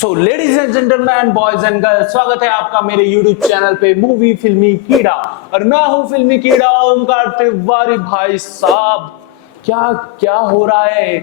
So ladies and gentleman, boys and girls, स्वागत है आपका मेरे यूट्यूब चैनल पे मूवी फिल्मी कीड़ा। और मैं हूं फिल्मी कीड़ा ओमकार तिवारी। भाई साहब क्या क्या हो रहा है।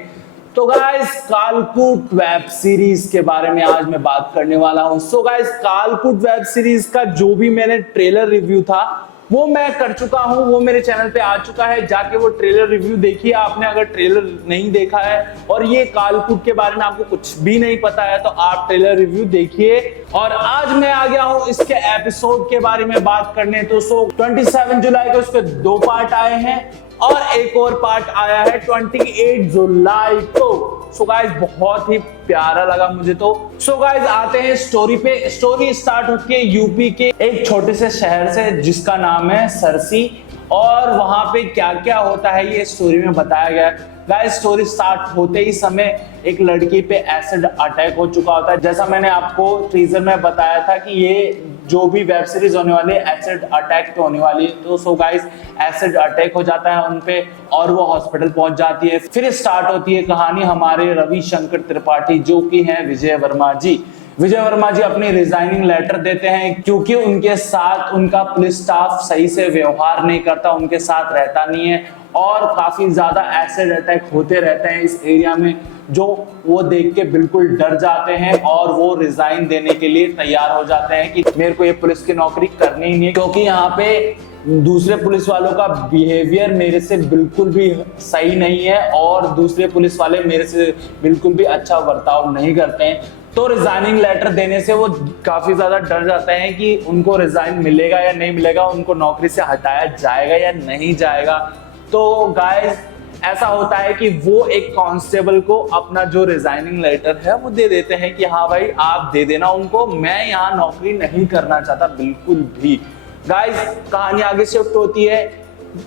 तो गाइस, कालकूट वेब सीरीज के बारे में आज मैं बात करने वाला हूं। सो गाइस, कालकूट वेब सीरीज का जो भी मैंने ट्रेलर रिव्यू था वो मैं कर चुका हूं, वो मेरे चैनल पे आ चुका है। जाके वो ट्रेलर रिव्यू देखिए आपने, अगर ट्रेलर नहीं देखा है और ये कालकूट के बारे में आपको कुछ भी नहीं पता है तो आप ट्रेलर रिव्यू देखिए। और आज मैं आ गया हूं इसके एपिसोड के बारे में बात करने। तो 27 जुलाई को उसके 2 पार्ट आए हैं और एक और पार्ट आया है 28 जुलाई को। सो गाइस, बहुत ही प्यारा लगा मुझे तो। सो गाइस, आते हैं स्टोरी पे। स्टोरी स्टार्ट होती है यूपी के एक छोटे से शहर से जिसका नाम है सरसी, और वहां पे क्या क्या होता है ये स्टोरी में बताया गया है। गाइस, स्टोरी स्टार्ट होते ही समय एक लड़की पे एसिड अटैक हो चुका होता है। जैसा मैंने आपको टीजर में बताया था कि ये जो भी वेब सीरीज होने वाली है एसिड अटैक पे होने वाली है। तो सो गाइस, एसिड अटैक हो जाता है उन पे और वो हॉस्पिटल पहुंच जाती है। फिर स्टार्ट होती है कहानी हमारे रविशंकर त्रिपाठी जो कि हैं विजय वर्मा जी। विजय वर्मा जी अपनी रिजाइनिंग लेटर देते हैं क्योंकि उनके साथ उनका पुलिस स्टाफ सही से व्यवहार नहीं करता, उनके साथ रहता नहीं है और काफी ज्यादा एसिड अटैक होते रहते हैं इस एरिया में, जो वो देख के बिल्कुल डर जाते हैं और वो रिजाइन देने के लिए तैयार हो जाते हैं कि मेरे को ये पुलिस की नौकरी करनी ही नहीं, क्योंकि यहाँ पे दूसरे पुलिस वालों का बिहेवियर मेरे से बिल्कुल भी सही नहीं है और दूसरे पुलिस वाले मेरे से बिल्कुल भी अच्छा बर्ताव नहीं करते हैं। तो रिजाइनिंग लेटर देने से वो काफी ज्यादा डर जाते हैं कि उनको रिजाइन मिलेगा या नहीं मिलेगा, उनको नौकरी से हटाया जाएगा या नहीं जाएगा। तो गाइस, ऐसा होता है कि वो एक कांस्टेबल को अपना जो रिजाइनिंग लेटर है वो दे देते हैं कि हाँ भाई आप दे देना उनको, मैं यहाँ नौकरी नहीं करना चाहता बिल्कुल भी। गाइस, कहानी आगे शिफ्ट होती है।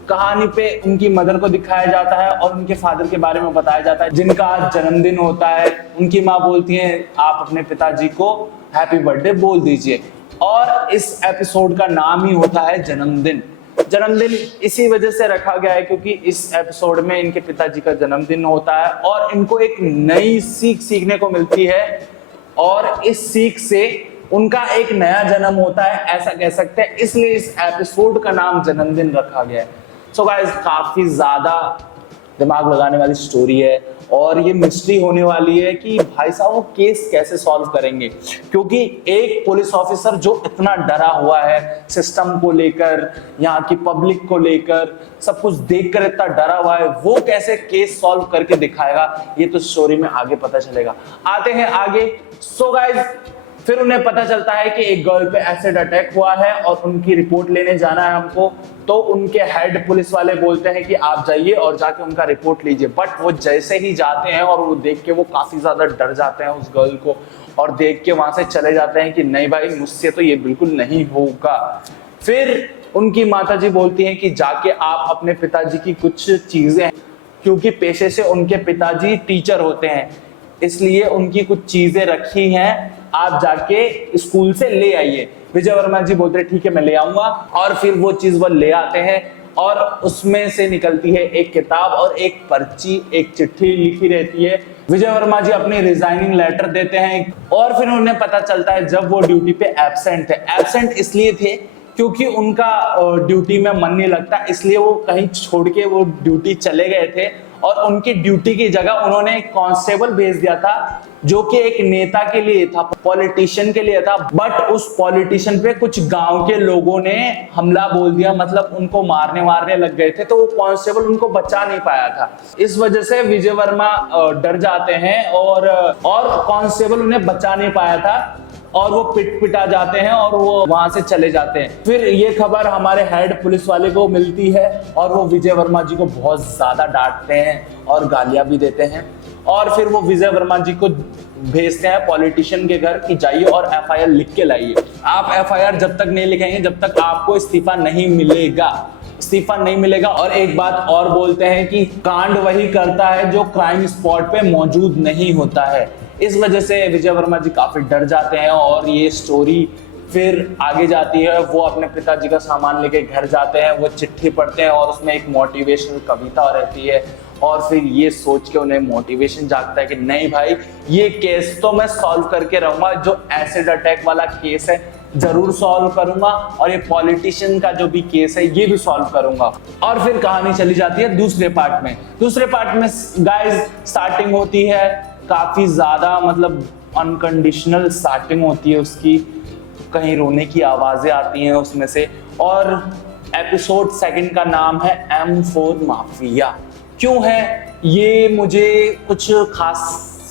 कहानी पे उनकी मदर को दिखाया जाता है और उनके फादर के बारे में बताया जाता है जिनका आज जन्मदिन होता है। उनकी माँ बोलती है आप अपने पिताजी को हैप्पी बर्थडे बोल दीजिए, और इस एपिसोड का नाम ही होता है जन्मदिन। जन्मदिन इसी वजह से रखा गया है क्योंकि इस एपिसोड में इनके पिताजी का जन्मदिन होता है और इनको एक नई सीख सीखने को मिलती है और इस सीख से उनका एक नया जन्म होता है, ऐसा कह सकते हैं। इसलिए इस एपिसोड का नाम जन्मदिन रखा गया है। सो गाइस, काफी ज्यादा दिमाग लगाने वाली स्टोरी है और ये मिस्ट्री होने वाली है कि भाई साहब वो केस कैसे सॉल्व करेंगे, क्योंकि एक पुलिस ऑफिसर जो इतना डरा हुआ है सिस्टम को लेकर, यहाँ की पब्लिक को लेकर, सब कुछ देखकर इतना डरा हुआ है, वो कैसे केस सॉल्व करके दिखाएगा ये तो स्टोरी में आगे पता चलेगा। आते हैं आगे। सो गाइस, फिर उन्हें पता चलता है कि एक गर्ल पे एसिड अटैक हुआ है और उनकी रिपोर्ट लेने जाना है हमको। तो उनके हेड पुलिस वाले बोलते हैं कि आप जाइए और जाके उनका रिपोर्ट लीजिए। बट वो जैसे ही जाते हैं और वो देख के वो काफी ज्यादा डर जाते हैं उस गर्ल को और देख के वहां से चले जाते हैं कि नहीं भाई, मुझसे तो ये बिल्कुल नहीं होगा। फिर उनकी माताजी बोलती हैं कि जाके आप अपने पिताजी की कुछ चीजें, क्योंकि पेशे से उनके पिताजी टीचर होते हैं इसलिए उनकी कुछ चीजें रखी हैं, आप जाके स्कूल से ले आइए। विजय वर्मा जी बोलते हैं ठीक है मैं ले आऊंगा, और फिर वो चीज वो ले आते हैं और उसमें से निकलती है एक किताब और एक पर्ची, एक चिट्ठी लिखी रहती है। विजय वर्मा जी अपनी रिजाइनिंग लेटर देते हैं और फिर उन्हें पता चलता है जब वो ड्यूटी पे एब्सेंट थे। एब्सेंट इसलिए थे क्योंकि उनका ड्यूटी में मन नहीं लगता, इसलिए वो कहीं छोड़ के वो ड्यूटी चले गए थे और उनकी ड्यूटी की जगह उन्होंने एक कांस्टेबल भेज दिया था जो कि एक नेता के लिए था, पॉलिटिशियन के लिए था। बट उस पॉलिटिशियन पे कुछ गांव के लोगों ने हमला बोल दिया, मतलब उनको मारने लग गए थे, तो वो कांस्टेबल उनको बचा नहीं पाया था। इस वजह से विजय वर्मा डर जाते हैं और कांस्टेबल उन्हें बचा नहीं पाया था और वो पिटा जाते हैं और वो वहां से चले जाते हैं। फिर ये खबर हमारे हेड पुलिस वाले को मिलती है और वो विजय वर्मा जी को बहुत ज्यादा डांटते हैं और गालियां भी देते हैं और फिर वो विजय वर्मा जी को भेजते हैं पॉलिटिशियन के घर कि जाइए और एफआईआर लिख के लाइए। आप एफआईआर जब तक नहीं लिखेंगे जब तक आपको इस्तीफा नहीं मिलेगा, इस्तीफा नहीं मिलेगा। और एक बात और बोलते हैं कि कांड वही करता है जो क्राइम स्पॉट पे मौजूद नहीं होता है। इस वजह से विजय वर्मा जी काफी डर जाते हैं और ये स्टोरी फिर आगे जाती है। वो अपने पिताजी का सामान लेके घर जाते हैं, वो चिट्ठी पढ़ते हैं और उसमें एक मोटिवेशनल कविता रहती है और फिर ये सोच के उन्हें मोटिवेशन जागता है कि नहीं भाई, ये केस तो मैं सॉल्व करके रहूंगा, जो एसिड अटैक वाला केस है जरूर सॉल्व करूंगा, और ये पॉलिटिशियन का जो भी केस है ये भी सॉल्व करूंगा। और फिर कहानी चली जाती है दूसरे पार्ट में। दूसरे पार्ट में गाइस स्टार्टिंग होती है काफी ज्यादा, मतलब अनकंडीशनल स्टार्टिंग होती है उसकी, कहीं रोने की आवाजें आती हैं उसमें से। और एपिसोड सेकंड का नाम है M4 माफिया। क्यों है ये मुझे कुछ खास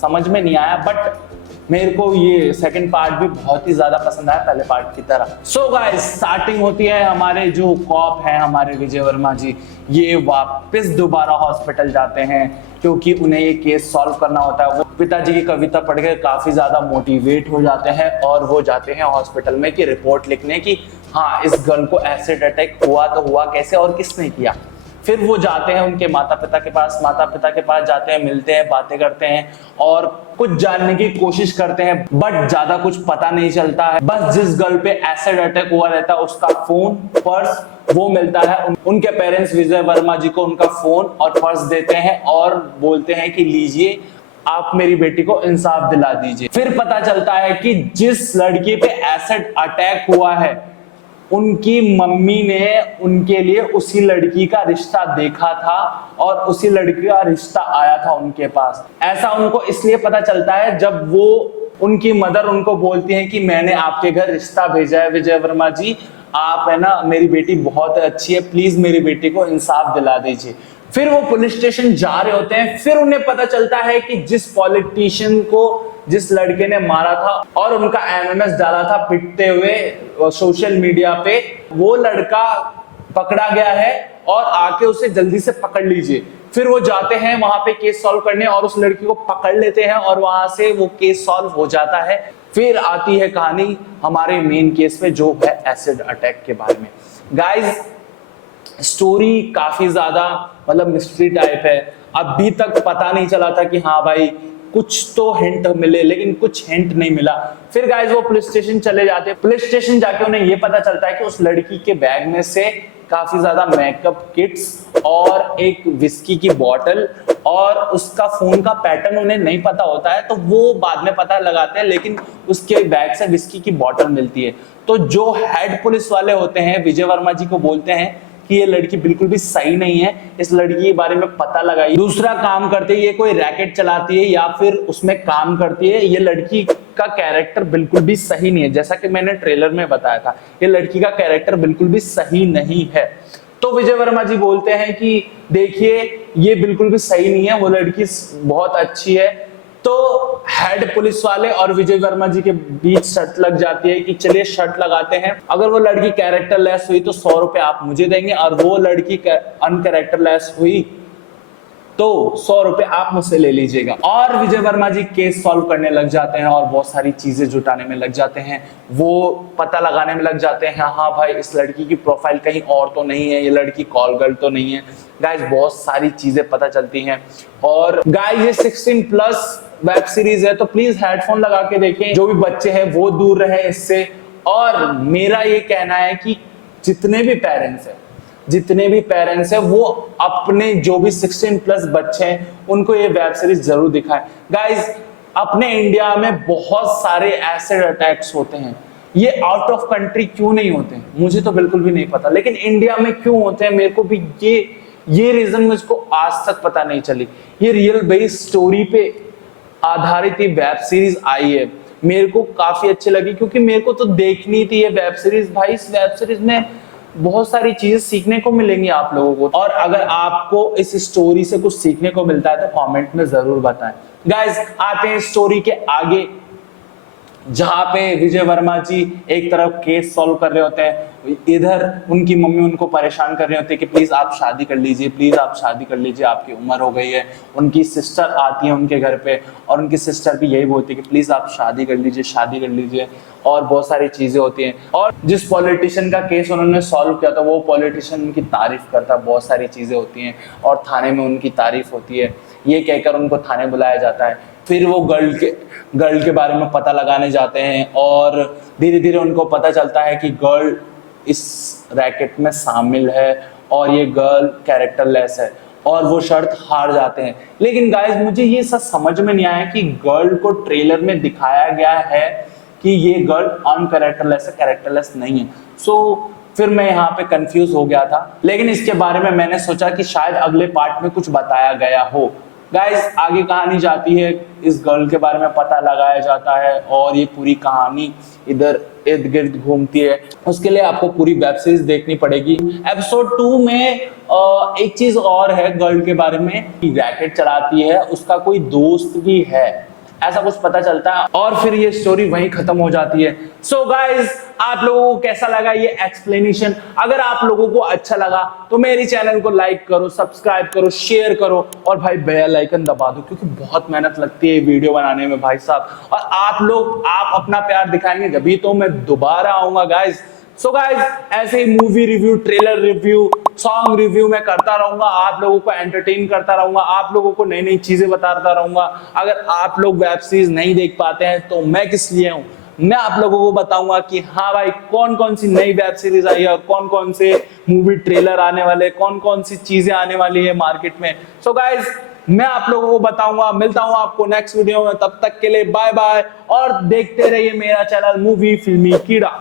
समझ में नहीं आया, बट मेरे को ये सेकंड पार्ट भी बहुत ही ज्यादा पसंद आया पहले पार्ट की तरह। सो गाइस स्टार्टिंग होती है, हमारे जो कॉप हैं हमारे विजय वर्मा जी, ये वापस दोबारा हॉस्पिटल जाते हैं क्योंकि उन्हें ये केस सॉल्व करना होता है। वो पिताजी की कविता पढ़ के काफी ज्यादा मोटिवेट हो जाते हैं और वो जाते हैं हॉस्पिटल में कि रिपोर्ट लिखने की, हाँ इस गर्ल को एसिड अटैक हुआ तो हुआ कैसे और किसने किया। फिर वो जाते हैं उनके माता पिता के पास जाते हैं, मिलते हैं, बातें करते हैं और कुछ जानने की कोशिश करते हैं, बट ज्यादा कुछ पता नहीं चलता है। बस जिस गर्ल पे एसिड अटैक हुआ रहता है उसका फोन, पर्स वो मिलता है। उनके पेरेंट्स विजय वर्मा जी को उनका फोन और पर्स देते हैं और बोलते हैं कि लीजिए, आप मेरी बेटी को इंसाफ दिला दीजिए। फिर पता चलता है कि जिस लड़की पे एसिड अटैक हुआ है उनकी मम्मी ने उनके लिए उसी लड़की का रिश्ता देखा था और उसी लड़की का रिश्ता आया था उनके पास। ऐसा उनको इसलिए पता चलता है जब वो उनकी मदर उनको बोलती है कि मैंने आपके घर रिश्ता भेजा है विजय वर्मा जी, आप है ना, मेरी बेटी बहुत अच्छी है, प्लीज मेरी बेटी को इंसाफ दिला दीजिए। फिर वो पुलिस स्टेशन जा रहे होते हैं, फिर उन्हें पता चलता है कि जिस पॉलिटिशियन को जिस लड़के ने मारा था और उनका एमएमएस डाला था पिटते हुए सोशल मीडिया पे, वो लड़का पकड़ा गया है और आके उसे जल्दी से पकड़ लीजिए। फिर वो जाते हैं वहां पे केस सॉल्व करने और उस लड़की को पकड़ लेते हैं और वहां से वो केस सॉल्व हो जाता है। फिर आती है कहानी हमारे मेन केस पे जो है एसिड अटैक के बारे में। गाइस स्टोरी काफी ज्यादा मतलब मिस्ट्री टाइप है, अभी तक पता नहीं चला था कि हाँ भाई कुछ तो हिंट मिले, लेकिन कुछ हिंट नहीं मिला। फिर गाइस वो पुलिस स्टेशन चले जाते हैं, पुलिस स्टेशन जाके उन्हें ये पता चलता है कि उस लड़की के बैग में से काफी ज्यादा मेकअप किट्स और एक विस्की की बोतल और उसका फोन का पैटर्न उन्हें नहीं पता होता है, तो वो बाद में पता लगाते हैं, लेकिन उसके बैग से विस्की की बोतल मिलती है। तो जो हेड पुलिस वाले होते हैं विजय वर्मा जी को बोलते हैं कि ये लड़की बिल्कुल भी सही नहीं है, इस लड़की के बारे में पता लगाइए। दूसरा काम करते हैं, ये कोई रैकेट चलाती है या फिर उसमें काम करती है, ये लड़की का कैरेक्टर बिल्कुल भी सही नहीं है। जैसा कि मैंने ट्रेलर में बताया था, ये लड़की का कैरेक्टर बिल्कुल भी सही नहीं है। तो विजय वर्मा जी बोलते हैं कि देखिए ये बिल्कुल भी सही नहीं है, वो लड़की बहुत अच्छी है। तो हेड पुलिस वाले और विजय वर्मा जी के बीच शर्त लग जाती है कि चलिए शर्त लगाते हैं, अगर वो लड़की कैरेक्टर लेस हुई तो 100 रुपए आप मुझे देंगे, और वो लड़की अनकैरेक्टर लेस हुई तो 100 रुपए आप मुझसे ले लीजिएगा। और विजय वर्मा जी केस सॉल्व करने लग जाते हैं और बहुत सारी चीजें जुटाने में लग जाते हैं, वो पता लगाने में लग जाते हैं हाँ भाई इस लड़की की प्रोफाइल कहीं और तो नहीं है, ये लड़की कॉल गर्ल तो नहीं है। गाइस बहुत सारी चीजें पता चलती हैं। और गाइस ये 16+ वेब सीरीज है, तो प्लीज हेडफोन लगा के देखें, जो भी बच्चे हैं वो दूर रहे इससे। और मेरा ये कहना है कि जितने भी पेरेंट्स हैं वो अपने जो भी 16+ बच्चे हैं उनको ये वेब सीरीज जरूर दिखाएं। गाइस अपने इंडिया में बहुत सारे एसिड अटैक्स होते हैं, ये आउट ऑफ कंट्री क्यों नहीं होते मुझे तो बिल्कुल भी नहीं पता, लेकिन इंडिया में क्यों होते हैं मेरे को भी ये रीजन मुझको आज तक पता नहीं चली। ये रियल बेस्ड स्टोरी पे आधारित वेब सीरीज आई है, मेरे को काफी अच्छी लगी क्योंकि मेरे को तो देखनी थी ये वेब सीरीज। भाई इस वेब सीरीज में बहुत सारी चीजें सीखने को मिलेंगी आप लोगों को, और अगर आपको इस स्टोरी से कुछ सीखने को मिलता है तो कमेंट में जरूर बताएं। गाइस आते हैं स्टोरी के आगे, जहां पे विजय वर्मा जी एक तरफ केस सॉल्व कर रहे होते हैं, इधर उनकी मम्मी उनको परेशान कर रहे होते हैं कि प्लीज आप शादी कर लीजिए, प्लीज आप शादी कर लीजिए, आपकी उम्र हो गई है। उनकी सिस्टर आती है उनके घर पे और उनकी सिस्टर भी यही बोलती है कि प्लीज आप शादी कर लीजिए, शादी कर लीजिए, और बहुत सारी चीजें होती हैं। और जिस पॉलिटिशियन का केस उन्होंने सॉल्व किया था वो पॉलिटिशियन उनकी तारीफ करता है, बहुत सारी चीजें होती हैं और थाने में उनकी तारीफ होती है, ये कहकर उनको थाने बुलाया जाता है। फिर वो गर्ल के बारे में पता लगाने जाते हैं और धीरे धीरे उनको पता चलता है कि गर्ल इस रैकेट में शामिल है और ये गर्ल कैरेक्टरलेस है। और वो शर्त हार जाते हैं। लेकिन गाइस मुझे ये सब समझ में नहीं आया कि गर्ल को ट्रेलर में दिखाया गया है कि ये गर्ल अनकैरेक्टरलेस है, कैरेक्टरलेस नहीं है। सो फिर मैं यहाँ पे कंफ्यूज हो गया था, लेकिन इसके बारे में मैंने सोचा कि शायद अगले पार्ट में कुछ बताया गया हो। गाइस आगे कहानी जाती है, इस गर्ल के बारे में पता लगाया जाता है और ये पूरी कहानी इधर इर्द गिर्द घूमती है। उसके लिए आपको पूरी वेब सीरीज देखनी पड़ेगी। एपिसोड 2 में एक चीज और है गर्ल के बारे में, रैकेट चलाती है, उसका कोई दोस्त भी है, ऐसा कुछ पता चलता है और फिर ये स्टोरी वहीं खत्म हो जाती है। सो गाइस आप लोगों को कैसा लगा ये एक्सप्लेनेशन? अगर आप लोगों को अच्छा लगा तो मेरी चैनल को लाइक करो, सब्सक्राइब करो, शेयर करो और भाई बेल आइकन दबा दो, क्योंकि बहुत मेहनत लगती है वीडियो बनाने में भाई साहब। और आप अपना प्यार दिखाएंगे जब तो मैं दोबारा आऊंगा गाइस। सो गाइस ऐसे ही movie review, trailer review, song review मैं करता रहूंगा, आप लोगों को एंटरटेन करता रहूंगा, आप लोगों को नई नई चीजें बताता रहूंगा। अगर आप लोग वेब सीरीज नहीं देख पाते हैं तो मैं किस लिए हूं, मैं आप लोगों को बताऊंगा कि हाँ भाई कौन कौन सी नई वेब सीरीज आई है, कौन कौन से मूवी ट्रेलर आने वाले, कौन कौन सी चीजें आने वाली है मार्केट में। सो गाइस मैं आप लोगों को बताऊंगा, मिलता हूं आपको नेक्स्ट वीडियो में, तब तक के लिए बाय बाय और देखते रहिए मेरा चैनल मूवी फिल्मी कीड़ा।